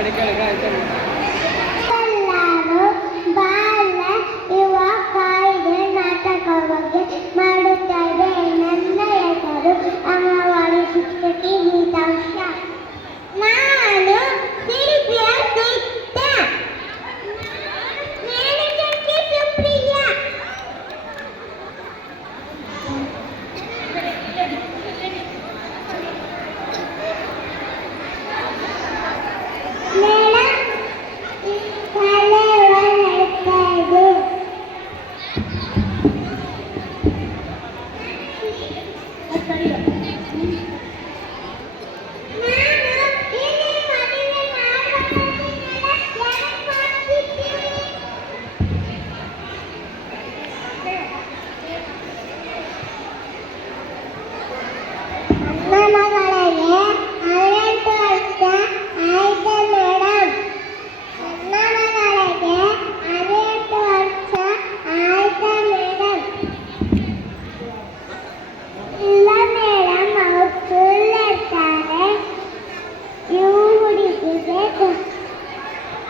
Pakai gel? お二人は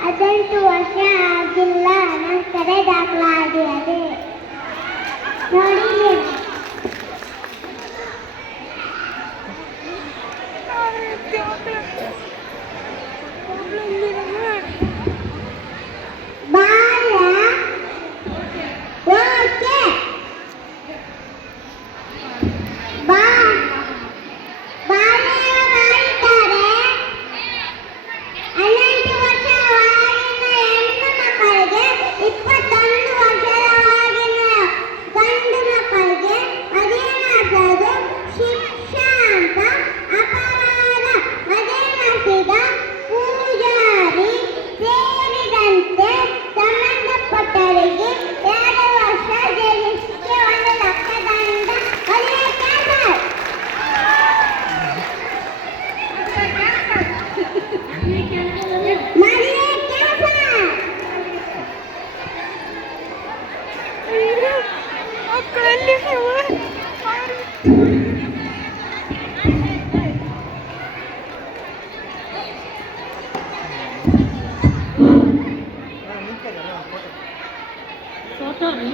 ಹದಿನೆಂಟು ವರ್ಷ ಆಗಿಲ್ಲ ನನ್ನ ಕಡೆದ 外に。